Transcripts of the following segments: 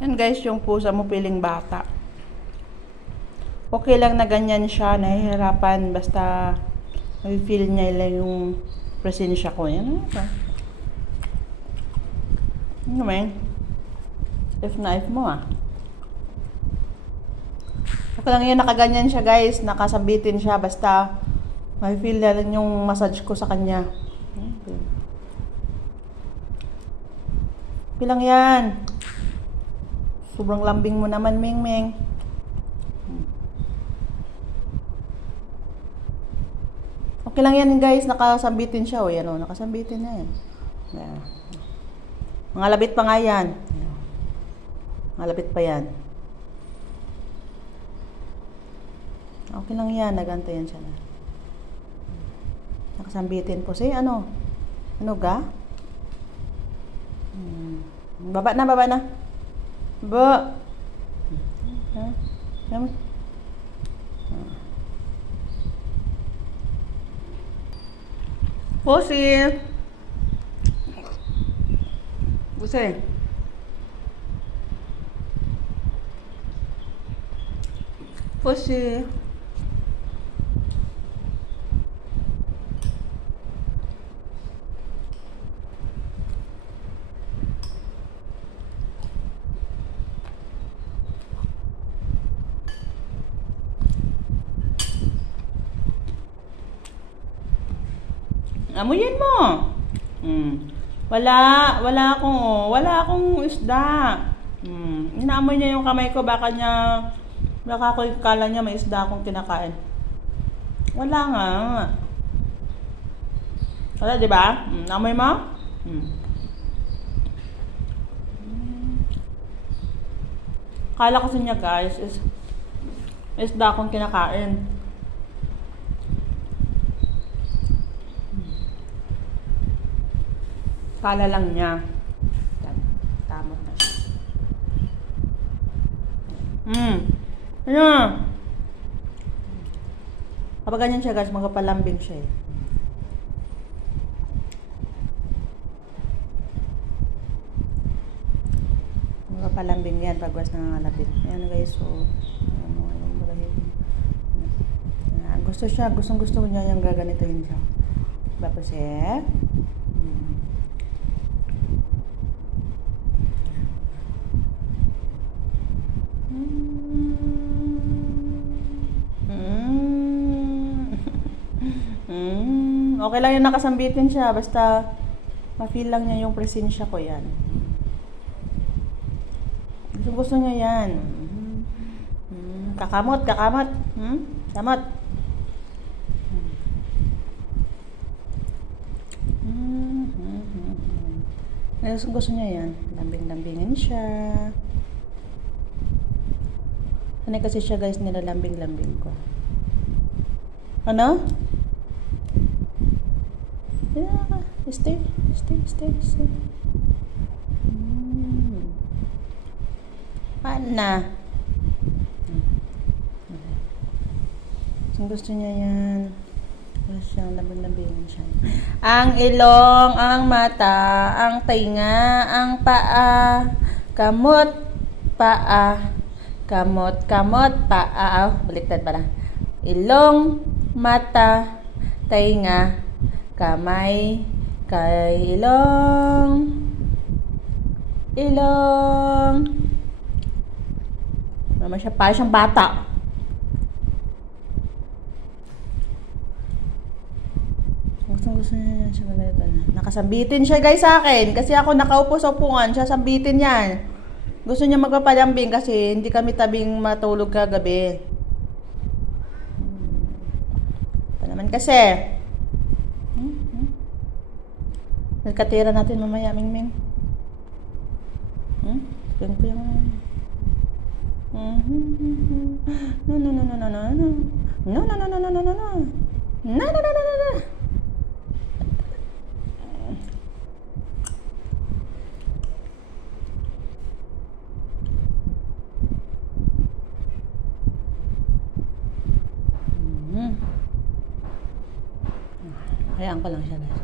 Yan guys, yung pusa mo piling bata. Okay lang na ganyan siya, nahihirapan, basta feel niya lang yung presensya ko. Yan, ano ba? Ano ba yun? If na if mo ah. Okay lang yan, nakaganyan siya guys, nakasabitin siya, basta may feel na lang yung massage ko sa kanya. Okay lang yan. Sobrang lambing mo naman, Ming Ming. Okay lang yan guys, nakasabitin siya. O yan o, nakasabitin na yan. Yan. Mga labit pa nga yan. Mga labit pa yan. Okay lang yan, nagantayan siya na. Nakasambitin po. Say, ano? Ano ga? Baba na, baba na. Ba. Ha? Naman. Pusi. Pusi. Pusi. Amuyin mo. Wala akong isda. Inaamoy niya yung kamay ko, baka kala niya may isda akong kinakain. Wala nga. Wala, di ba? Naamoy mo? Kala kasi niya guys, isda akong kinakain. Kala lang niya. Tama na siya. Ano? Kapag ganyan siya guys, magpapalambing siya eh. Magpapalambing yan pag was nangangalapit. Ayan guys, so gusto niya yung gaganituhin siya. Tapos okay lang yung nakasambitin siya, basta ma-feel lang niya yung presensya ko yan. Gusto niya yan. Kakamot. Kamot. Gusto niya yan. Lambing-lambingin siya. Sanay kasi siya guys, nilalambing-lambing ko. Ano? Yeah, stay. Mana? Gusto niya yan. Gusto siyang lambing-lambingin siya. Ang ilong, ang mata, ang tainga, ang paa, kamot, paa, kamot, paa. Baliktad pala. Ilong, mata, tainga, kamay, ilong. Naman siya, parang siyang bata. Gusto niya siya ganito. Nakasambitin siya guys sa akin. Kasi ako nakaupo sa upuan, siya sambitin yan. Gusto niya magpapalambing kasi hindi kami tabing matulog kagabi. Pa naman kasi. Nagkatira natin mamaya, Ming. Tignan ko yung... No. Hayaan ko lang siya guys.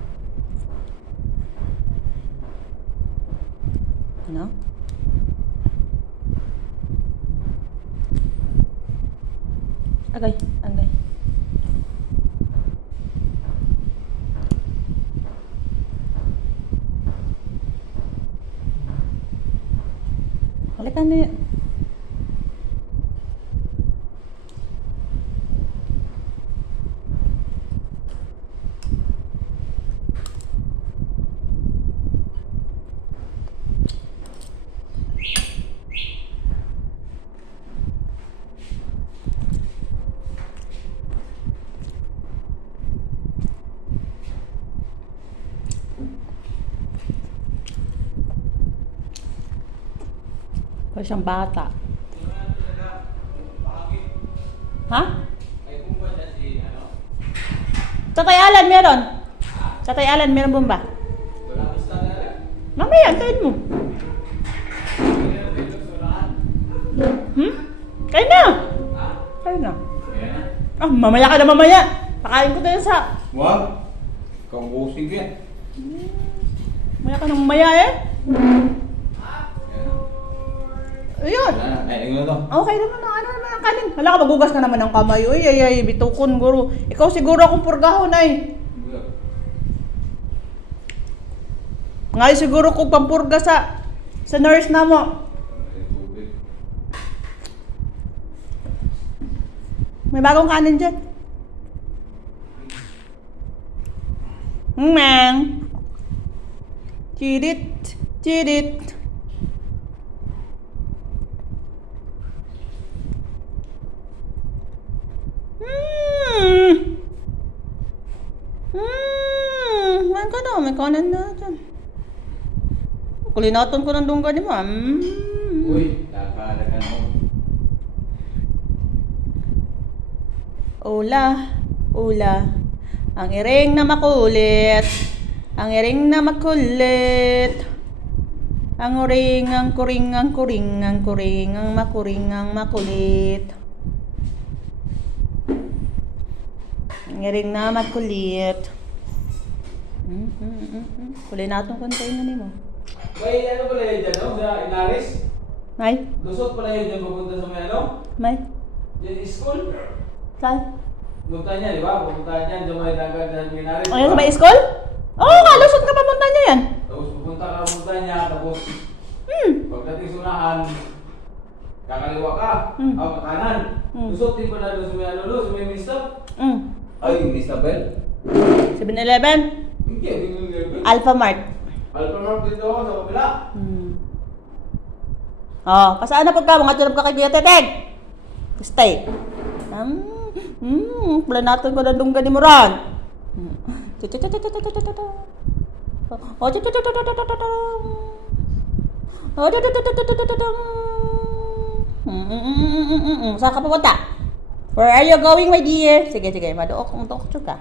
Ano? Agay, agay. Halika na. Para siyang bata. Ha? Sa Tayalan meron. Sa Tayalan meron bomba. Mamaya, antayin mo. Kain na. Kain na. Ah, mamaya ka na mamaya. Pakain ko tayo sa... Wag. Kangusig yan. Mamaya ka na mamaya eh. Ayun. Ay, ano to? Okay naman ang ano naman ang kanin. Hala ka, magugas ka naman ng kamay. Uy, ay, bitukon, guro. Ikaw siguro akong purgahon ay. Ngayon siguro kung pampurga sa nurse na mo. May bagong kanin dyan. Mang. Chidit. Chidit. Main ka na. May kanin na dyan. Kulinaton ko ng dungga ni ma'am. Uy, nakadagan mo. Ula, ula, ang iring na makulit, ang iring na makulit, ang uring, ang kuring, ang kuring, ang kuring, ang makuring, ang makulit. Ang iring na makulit. Kulinaton ko tayo na mo. May ano pala yun dyan, no? Sa Inaris? May? Lusot pala yun dyan papunta sa may ano? May? Yan school? Saan? Punta niya, di ba? Pupunta niya, dyan may dagat dyan may Inaris. O yan sa may school? Oo nga, lusot ka pamunta niya yan. Tapos pupunta niya, tapos pagdating sunahan, kakaliwa ka, kanan. Lusot din pala doon sa may ano, sa may Mr. Ay, yung Mr. Bell? 7-Eleven? Hindi, hindi yung Alpha Mart. Alpha Mart dito ako sa kabila. Oh, pasaan na pagka mga tulog ka kay Kuya Teteg? Stay. Planaton ko na dungga ni Moran. Saan ka pupunta? Where are you going, my dear? Sige, maduok ka.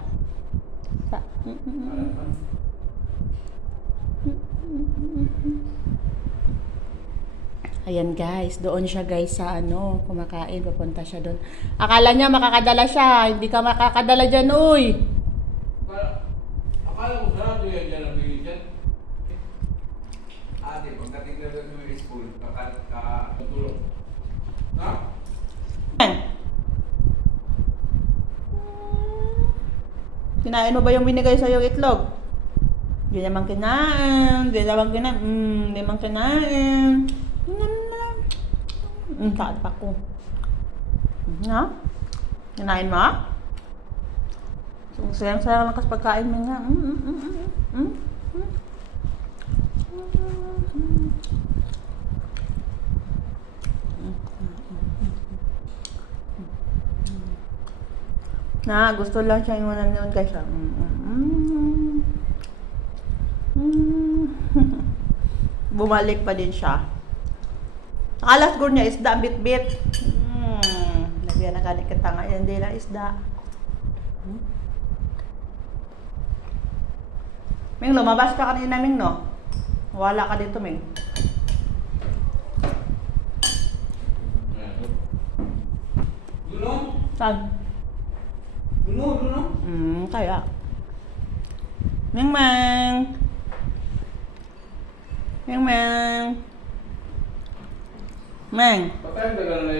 Ayan guys, doon siya guys sa ano, kumakain, papunta siya doon. Akala niya makakadala siya, hindi ka makakadala dyan, uy. Akala mo sarado yan dyan ang bigay dyan? Ate, pagdating na doon sa school, kakatulong. Ha? Kinain mo ba yung binigay sa'yo itlog? Hindi naman kinain. Kaat pa ko. Ha? Kinain mo? So, sayang-sayang lang kasi pagkain mo nga. Na, gusto lang siya yung noon guys. Bumalik pa din siya. Akala siguro niya isda, bit-bit. Lagyan na kalit kita nga. Yan din na isda. Ming, lumabas ka kanina, Ming, no? Wala ka dito, Ming. Duno? Saan? Duno? Kaya. Ming, Mang. Mang. Patay ang dagal na